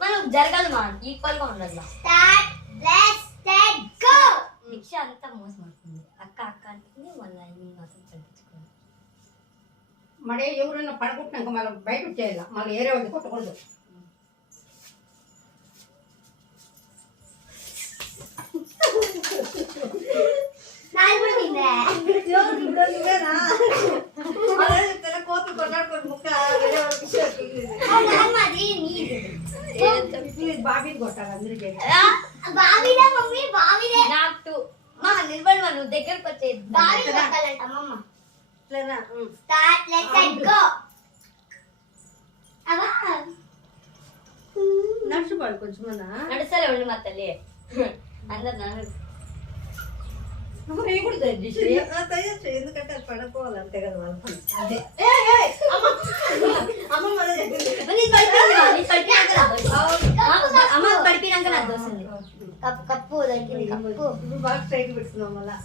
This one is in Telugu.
మనం జరగాలి మా ఈక్వల్ గా ఉండదు. దీక్ష అంతా మోసం అవుతుంది. అక్క అక్క అంటే మళ్ళీ అసలు తగ్గించుకోవాలి. మడే ఎవరైనా పడగొట్టినాక మళ్ళీ బయట వచ్చేయాల, మళ్ళీ ఏరే వాళ్ళు కొట్టకూడదు. కోతులు కొట్టాడుకోండి ముక్క బాబీని కొట్టాలి అందరికీ. నాకు మా నిలబడి నువ్వు దగ్గరకు వచ్చేది నడుచుకోవాలి కొంచెం నడుస్తాలే ఉండి మా తల్లి అందరు ఎందుకంటే అది పడుకోవాలి అంతే కదా వాళ్ళ పని. అదే అమ్మ పడిపోయినాక నాకు దోస్తుంది. కప్పు కప్పు బాగా స్ట్రైట్ పెట్టుకున్నాం మళ్ళా.